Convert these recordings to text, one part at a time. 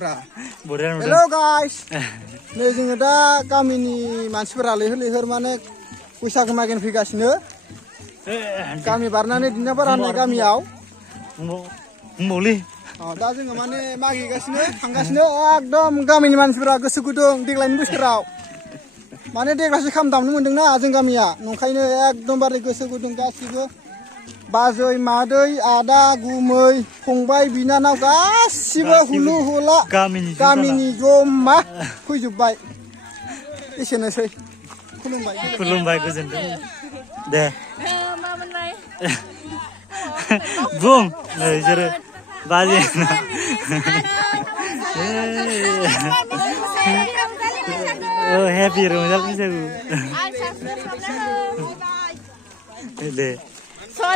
Hello guys. नै जोङो दा गामिनि मानसिफोरा लैहोर माने बैसागो मागिनो फैगासिनो गामि बारनानै दिनापारा होननाय गामियाव दा जोङो माने मागिगासिनो थांगासिनो एकदम गामिनि मानसिफोरा गोसो गुदुं देग्लायनि बोसोराव माने देग्लायसो खाम दामनो मोन्दोंना जों गामिया नंखायनो एकदमबारे गोसो गुदुं गासिबो बाजै मादै आदा गुमै फंबाय बिनानाव गासिबो हुलु हुला गामिनि जमा फैजोबबाय एसेनोसै खुलुमबाय गोजोनथों दे बुं नोंसोरो बाजै हेपि रंजालि बैसागु दे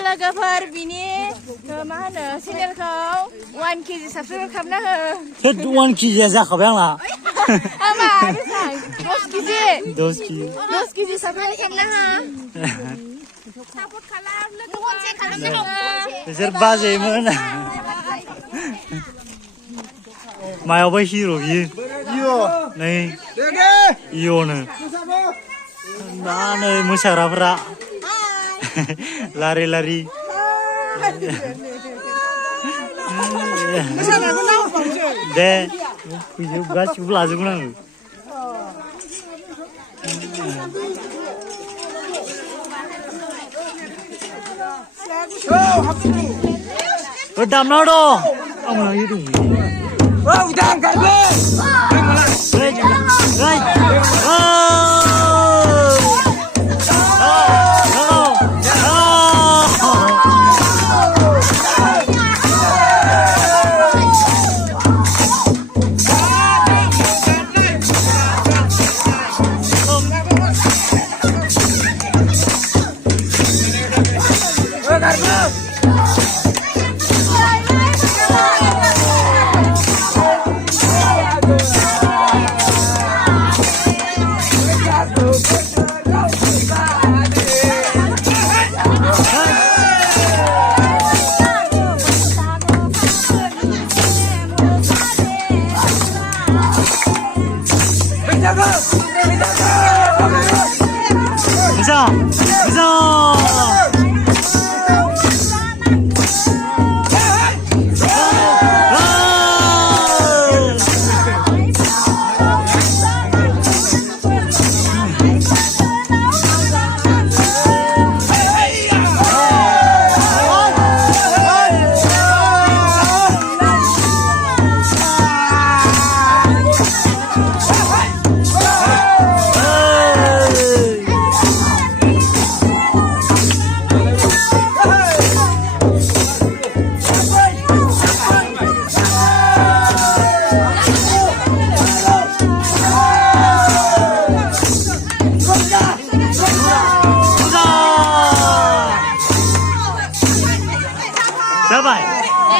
लोगोफोर बिनि मा होनो चेनेलखौ 1 kg साबस्क्राइब खालामना हो 1 kg जाखाबाय आंना आमा बेसां 10 kg साबस्क्राइब खालामना हो सापर्ट खालाम लोगोफोर खालामना हो बिसोर बाजैमोन मायावबा हिर' बियो नै इय'नो दा नै मोसाग्राफोरा लारि लारि दे फैजोब गासिबो लाजोबगोन आङो दामना दं आं लायो दं udah gagal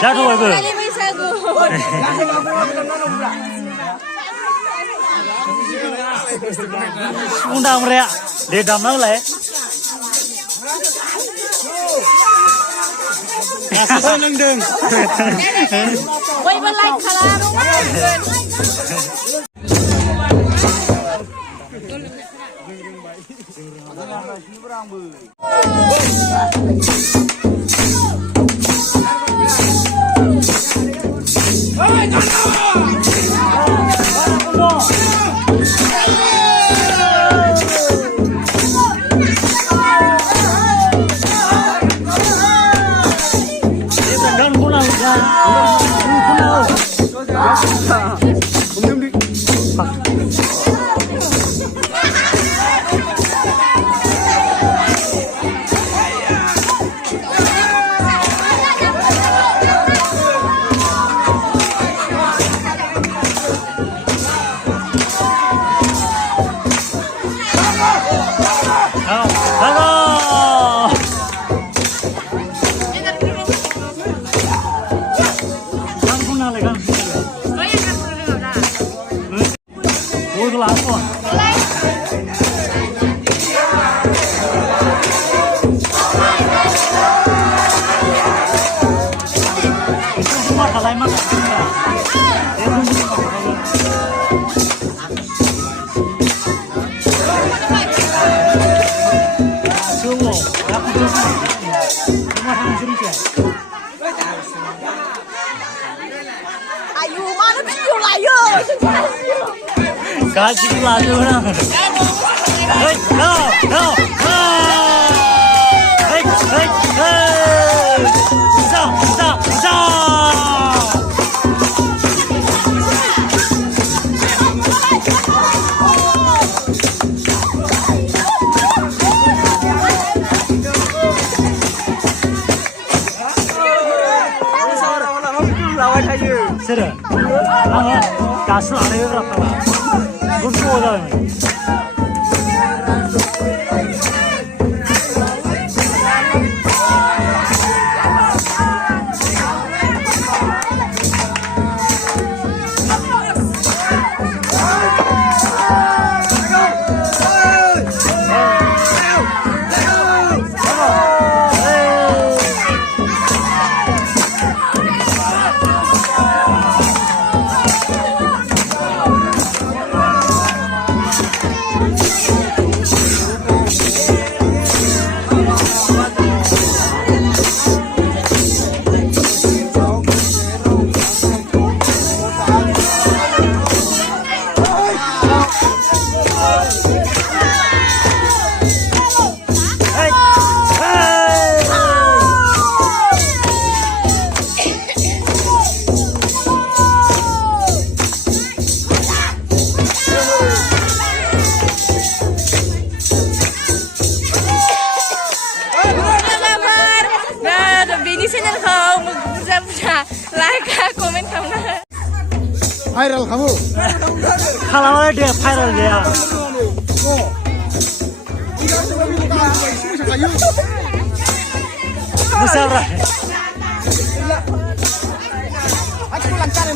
जाथ'बायबो सिफुं दामग्राया दे दामना होलाय दासो लोंदों बयबो लाइक खालाम Kalay mak. गासिबो लाजोबगोन आङो ओइ no no ओइ ओइ ओइ जा जा जा सोरो आङो दासो लानायब्रा फाला गुड जाबायमोन बिनि चेनेलखौ बुरजा बुरजा लाइक कमेन्ट खालामना हो भाइरेल खालामो खालामालै दे भाइरेल जाया मोसाब्रा Aku lancar ya,